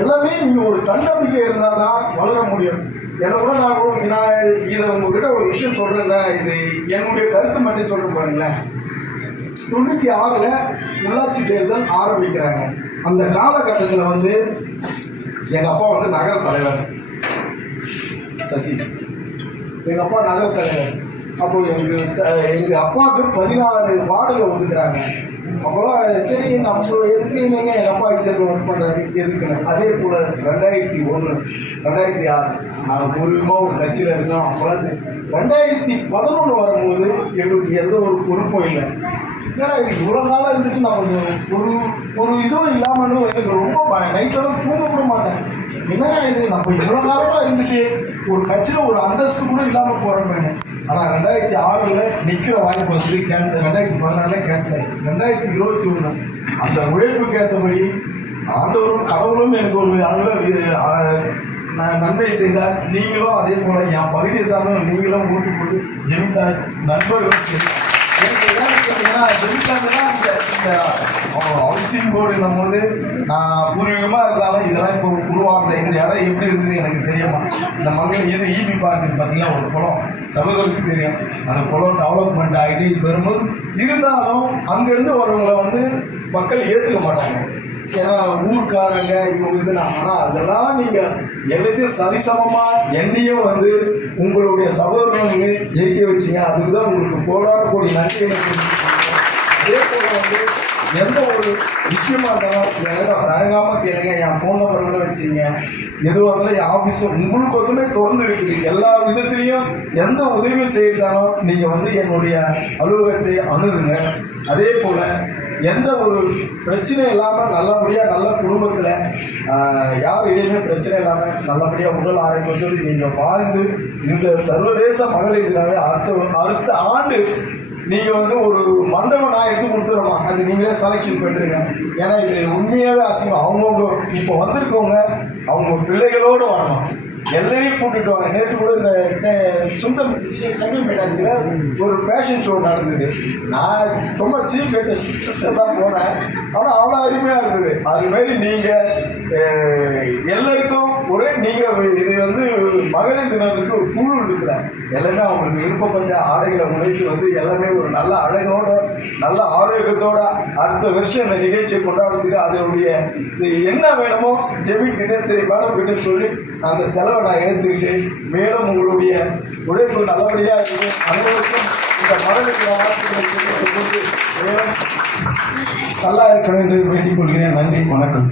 எல்லாமே நீங்கள் ஒரு தன்னம்பிக்கை இருந்தால் தான் வளர முடியும். எனக்கு கூட நான் இதை உங்ககிட்ட ஒரு விஷயம் சொல்கிறேன்ல, இது என்னுடைய கருத்து மட்டும் சொல்ல போகிறீங்களேன். 96 உள்ளாட்சி தேர்தல் ஆரம்பிக்கிறாங்க. அந்த காலகட்டத்தில் வந்து எங்கள் அப்பா வந்து நகர தலைவர் சசி, எங்கள் அப்பா நகர தலைவர். அப்போ எங்கள் அப்பாவுக்கு 16 வார்டுகள் ஒதுக்குறாங்க. அப்போலாம் சரி நம்ம எதுக்கு நீங்கள் எங்கள் அப்பா சேர்ந்து ஒர்க் பண்ணுறது எதுக்குன்னு. அதே போல் 2001 2006 நாங்கள் பூர்வமாக ஒரு கட்சியில் இருந்தோம். அப்போலாம் சரி 2011 வரும்போது எங்களுக்கு எந்த ஒரு பொறுப்பும் இல்லை. ஏன்னா இது இவ்வளோ நாளாக இருந்துச்சு நான் கொஞ்சம் ஒரு இதுவும் இல்லாமல் எனக்கு ரொம்ப நைட்டெல்லாம் தூங்க கூட மாட்டேன். என்னன்னா இது நம்ம இவ்வளோ காலமாக இருந்துச்சு ஒரு கட்சியில் ஒரு அந்தஸ்து கூட இல்லாமல் போகிறோமே. ஆனால் 2006 நிற்கிற வாய்ப்பு வந்து 2014 கேன்சல் ஆகிடுச்சு. 2021 அந்த உழைப்புக்கு ஏற்றபடி ஆண்டவரும் கடவுளும் எனக்கு ஒரு அளவில் நன்மை செய்தார். நீங்களும் அதே போல் என் பகுதியை சார்ந்த நீங்களும் ஊட்டி போட்டு ஜெமித்தார் நண்பர்களும் சரி. எனக்கு என்ன கேட்டீங்கன்னா ஜெமித்தாருதான் இந்த ஹவுசிங் போர்டு போது நான் பூர்வீகமாக இருந்தாலும் இதெல்லாம் இப்போ உருவாக்குற இந்த இடம் எப்படி இருக்குது எனக்கு தெரியுமா. இந்த மங்கள் இது ஈபி பார்க்கு பார்த்தீங்கன்னா ஒரு குளம் சகோதரருக்கு தெரியும். அந்த குளம் டெவலப்மெண்ட் ஆகிட்டு வரும்போது இருந்தாலும் அங்கேருந்து வரவங்களை வந்து மக்கள் ஏற்றுக்க மாட்டாங்க. ஏன்னா ஊருக்காரங்க இவங்க இது ஆனால் அதெல்லாம் நீங்கள் எல்லாத்தையும் சரிசமமாக என்னையும் வந்து உங்களுடைய சகோதரர்கள் நீங்கள் ஜெயிக்க வச்சிங்க. அதுக்கு தான் உங்களுக்கு போராட கூடிய நன்றிகளை. அதே போல் வந்து எந்த ஒரு விஷயமா இருந்தாலும் தயங்காமல் கேளுங்க. என் ஃபோன் நம்பர் கூட வச்சுங்க. எதுவாக இருந்தாலும் என் ஆஃபீஸும் உங்களுக்கோசமே திறந்து இருக்குது. எல்லா விதத்துலேயும் எந்த உதவியும் செய்யறதாலும் நீங்கள் வந்து என்னுடைய அலுவலகத்தை அணுகுங்க. அதே போல் எந்த ஒரு பிரச்சனை இல்லாமல் நல்லபடியாக நல்ல குடும்பத்தில் யார் இடையுமே பிரச்சனை இல்லாமல் நல்லபடியாக உடல் ஆரோக்கியத்தோடு நீங்கள் வாழ்ந்து இந்த சர்வதேச மகளிர் தினமே அடுத்த ஆண்டு நீங்கள் வந்து ஒரு மண்டபம் நான் எடுத்து கொடுத்துருமா, அது நீங்களே செலெக்ஷன் பண்ணுறீங்க. ஏன்னா இது உண்மையாகவே அசிங்கம். அவங்கவுங்க இப்போ வந்திருக்கவங்க அவங்க பிள்ளைகளோடு வரணும். எல்லாரையும் கூட்டிட்டு வாங்க. நேற்று கூட இந்த சுந்தர் செங்கல் மீனாட்சியில் ஒரு ஃபேஷன் ஷோ நடந்தது. நான் ரொம்ப சீஃப் கெஸ்ட்டாக தான் போனேன். ஆனால் அவ்வளோ அருமையாக இருந்தது. அதுமாரி நீங்கள் எல்லாருக்கும் ஒரே நீங்கள் இது வந்து மகளிர் தினத்துக்கு ஒரு குழு இருக்கிற எல்லாமே அவங்களுக்கு விருப்பப்பட்ட ஆடைகளை உழைத்து வந்து எல்லாமே ஒரு நல்ல அழகோட நல்ல ஆரோக்கியத்தோட அடுத்த வருஷம் இந்த நிகழ்ச்சியை கொண்டாடுறதுக்கு அதனுடைய என்ன வேணுமோ ஜெமிக்கு சரி வேலை போயிட்டு சொல்லி அந்த செலவை நான் எடுத்துக்கிட்டு மேலும் உங்களுடைய உழைப்பு நல்லபடியாக இருக்குது. அனைவருக்கும் இந்த மகளிர் வாழ்த்துக்களை மேலும் நல்லா இருக்கணும் என்று வேண்டிக் கொள்கிறேன். நன்றி, வணக்கம்.